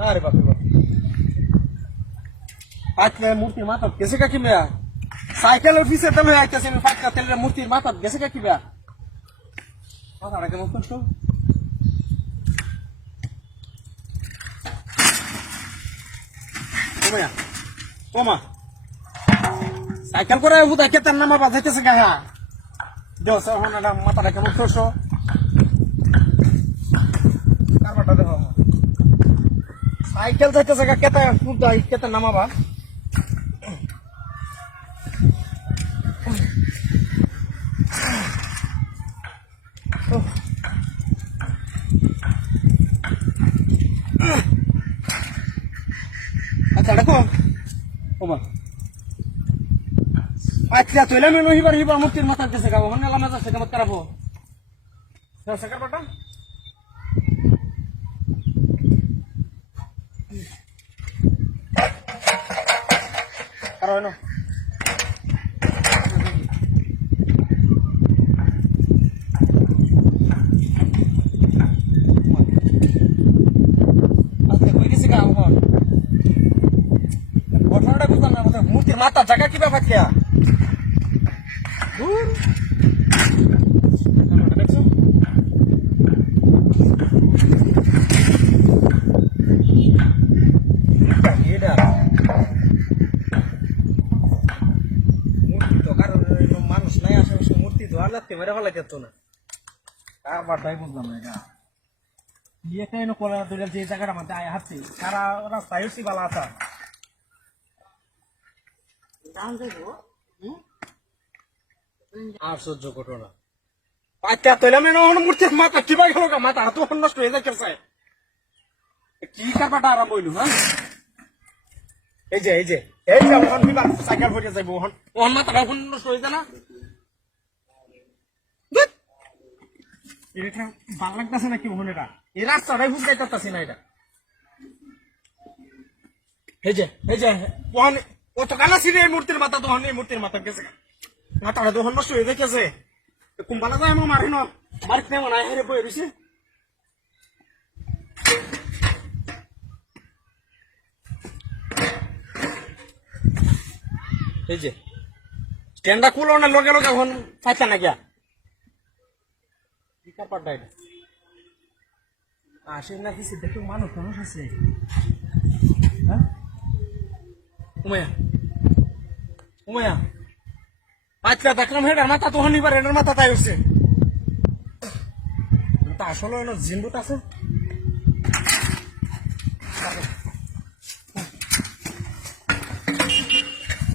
আরে বাপ রে বাপ পাঁচটা মূর্তির মাথা গেছে কাকি মেয়া সাইকেলের পিছে তেল হয়ে আইতেছে আমি পাঁচটা তেলের মূর্তির মাথা গেছে কাকি মেয়া মাথাটা কেমন কষ্ট ওমায়া ওমা সাইকেল করে উদা কেতার নামা বাজাইতেছে গায়া দেওয়া হনাটা মাথাটা কেমন কষ্ট কারবারটা দেখো সাইকেল যাইতেছে কেতা উদা কেতার নামাবা আচ্ছা দেখো ওমা আচ্ছা তুইলে মেনো হিবার হিবার মুক্তির মাথা দিতেছে গাবো হন লামা যাচ্ছে কেমন খারাপো সাকার বাটা কারণ মূর্তির মাথা জায়গা কি ব্যাপার খেয়া দেখছো মূর্তি তো কারণ মানুষ নাই আসে মূর্তি তো আর লাগতে মেরে ফেলা যেত না কারবারটাই বুঝলাম না এটা এখানে কলা যে জায়গাটা মধ্যে আয় হাঁটছি সারা রাস্তায় হচ্ছি বালা আসা আশ্চর্য ঘটনা পাঁচটা তৈলাম মূর্তির মাথা কিবা গেল মাথা হাত নষ্ট হয়ে যাচ্ছে কি কারবারটা আরাম বইলু হ্যাঁ এই যে মোহন কিবা সাইকেল ফুটে যাইব মোহন মাথাটা নষ্ট হয়ে যায় না এটা ভাল লাগতেছে নাকি মোহন এটা এই রাস্তাটাই ফুট যাইতেছে না এটা এই যে মোহন ও তো কানা ছিল এই মূর্তির মাথা তখন এই মূর্তির মাথা গেছে মাথাটা তখন নষ্ট হয়ে দেখেছে কুম্পালা যায় আমার মারে না বাড়িতে মনে হয় হেরে বয়ে রয়েছে এই যে স্ট্যান্ডটা কুলো না লোকে এখন পাইছে না গিয়া কি কারবারটা এটা আসে না কিছু দেখো মানুষ আছে হ্যাঁ উমায়া আচ্ছা দেখলাম হেডার মাথা তো হনিবার হেডার মাথা তাই হচ্ছে আসলে জিন্দুট আছে